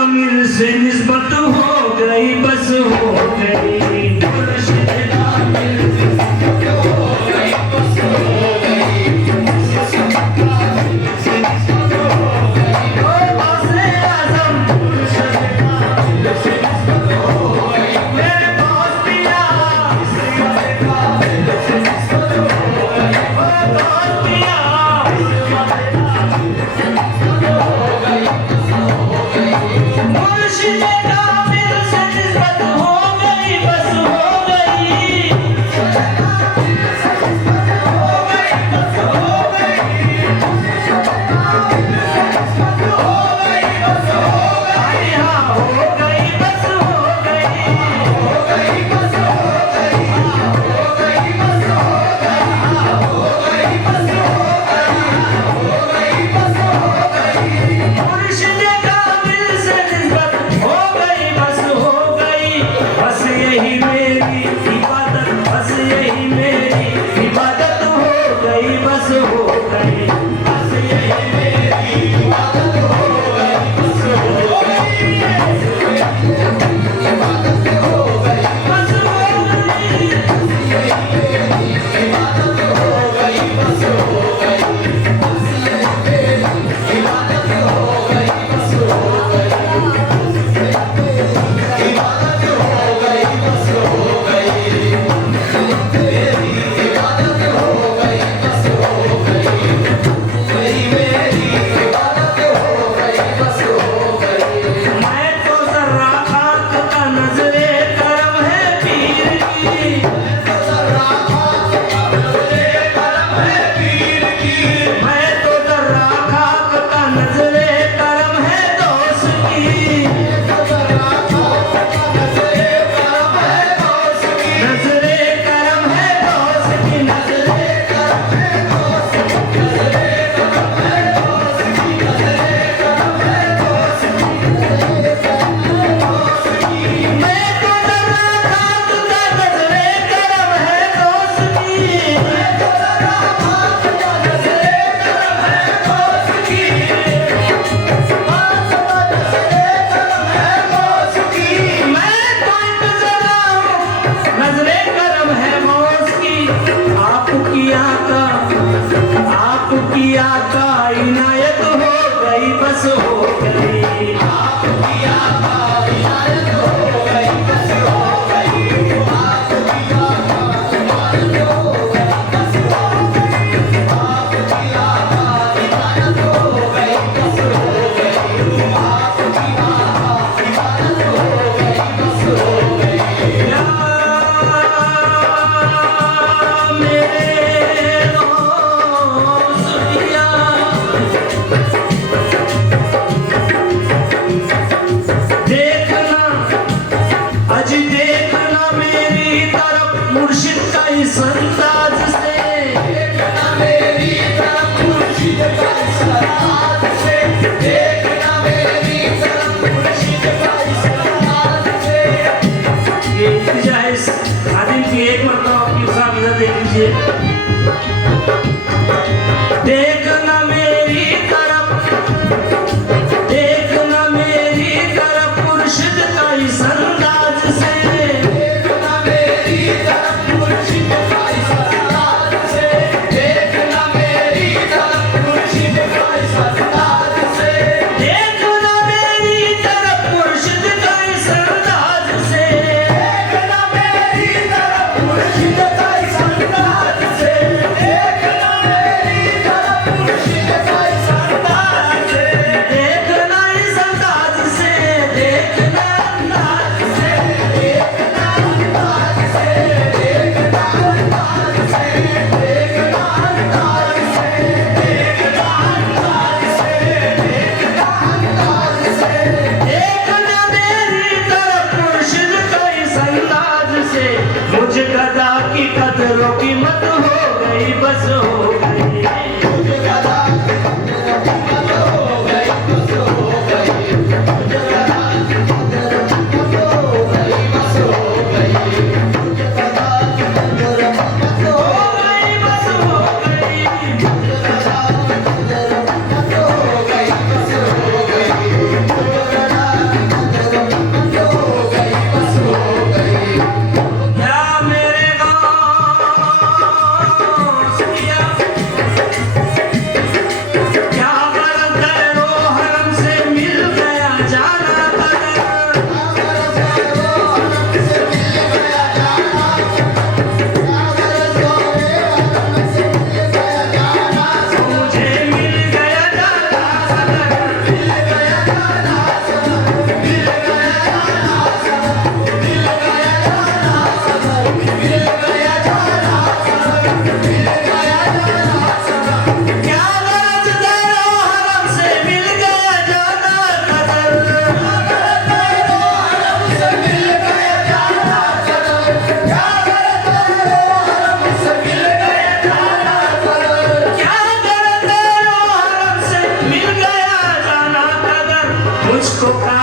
कामिल से निस्बत हो गई, बस हो गई। मुर्शिद कामिल से निस्बत हो गई, बस हो गई। ओ गौसे आज़म मुर्शिद कामिल से निस्बत हो गई। मेरे दोस्त पिया मुर्शिद कामिल से निस्बत हो गई। ओ दोस्त पिया मुर्शिद कामिल से निस्बत हो गई, बस हो गई। हाँ हो गई, बस हो गई। मुर्शिद कामिल से निस्बत हो गई, बस हो गई। बस यही मेरी इबादत, बस यही मेरी इबादत हो गई, बस हो गई। बस यही मेरी इबादत हो गई, बस हो गई। इबादत हो गई, बस हो गई। इबादत हो गई, बस हो गई। इबादत हो गई, बस हो गई। इबादत हो गई, बस हो गई। मेरी इबादत हो गई, बस हो गई। मेरी इबादत हो गई, बस हो गई। मैं तो ज़र्रा खाक का नज़रे करम है पीर की। मैं तो ज़र्रा खाक का नज़रे करम है पीर की। मैं तो ज़र्रा खाक का नज़रे करम है दोस्त की। मैं तो ज़र्रा खाक का नज़रे करम है दोस्त की। नज़रे करम है दोस्त की। नज़रे करम है दोस्त की। नज़रे करम है दोस्त की। नज़रे करम है दोस्त की। नज़रे करम है दोस्त की। मैं तो ज़र्रा खाक का नज़रे करम है दोस्त की। मैं तो ज़र्रा खाक का नज़रे करम है दोस्त की। मैं तो इंतज़ार हूँ, नज़रे करम है मौज की। आपकी आका इनायत हो गई, बस हो गई। आपकी आका इनायत हो गई, बस हो गई। आपकी आका इनायत हो गई, बस हो गई। आपकी आका इनायत हो गई, बस हो गई। आपकी आका इनायत हो गई, बस हो गई। या मेरे गौस पिया, देखना अज देखना मेरी तरफ मुर्शिद का इस अंदाज से। देखना मेरी तरफ मुर्शिद का इस अंदाज से। देखना मेरी तरफ मुर्शिद का इस अंदाज से। ये इल्तिजा है इस आदिल की, एक मरतबा आपकी सामने देख लीजिए। देखना मेरी तरफ, देखना मेरी तरफ मुर्शिद का इस अंदाज से। देखना मेरी तरफ मुर्शिद का इस अंदाज से। देखना मेरी तरफ मुर्शिद का इस अंदाज से। देखना मेरी तरफ मुर्शिद का इस अंदाज से। देखना मेरी तरफ मुर्शिद का इस अंदाज से। देखना मेरी तरफ मुर्शिद का इस अंदाज से। देखना इस अंदाज से। देखना अंदाज से। देखना अंदाज से। देखना अंदाज से। देखना अंदाज से। देखना अंदाज से। देखना अंदाज से। देखना मेरी तरफ मुर्शिद का इस अंदाज से। मुझे गदा की कदरों की मत हो गई, बस हो गई। मुझे गदा की कदरों की मत हो गई, बस हो गई। मुझे गदा की कदरों की मत हो गई, बस हो गई। मुझे गदा की कदरों की मत हो गई, बस हो गई। मुझे गदा की कदरों की मत हो गई, बस हो गई। मुझे गदा की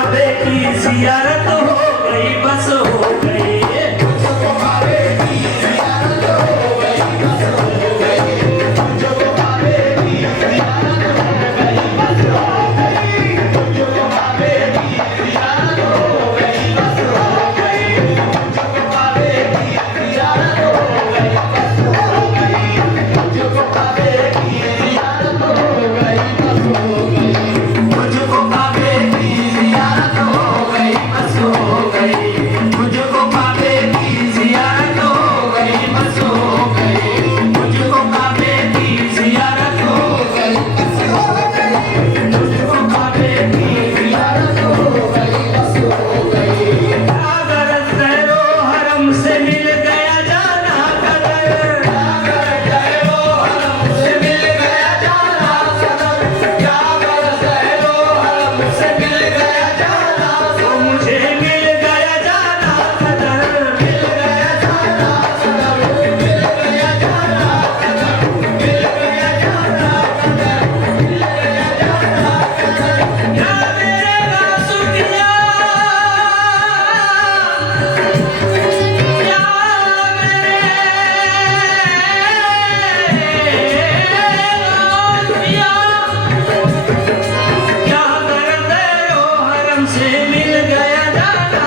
काबे की जियारत हो गई बस हो गई मुझको काबे की जियारत हो गई बस हो गई मुझको काबे की जियारत हो गई बस हो गई मुझको काबे की जियारत हो गई बस हो गई मुझको काबे की जियारत हो गई बस हो गई मुझको काबे की जियारत हो गई बस हो गई मुझको काबे की जियारत हो गई बस हो गई मुझको काबे की जियारत हो गई बस हो गई मुझको काबे की जियारत हो गई बस हो गई मुझको काबे की जियारत हो गई बस हो गई अगर ज़ैरो हरम से मिल गया जाना कदर अगर ज़ैरो हरम से मिल गया जाना कदर अगर ज़ैरो हरम से मिल गया जाना तो मुझे मिल गया जाना कदर मिल गया जाना कदर मिल गया जाना कदर मिल गया जाना कदर मिल गया जाना कदर या मेरे गासुकिया या मेरे गासुकिया क्या कर ज़ैरो हरम से मिल गया जाना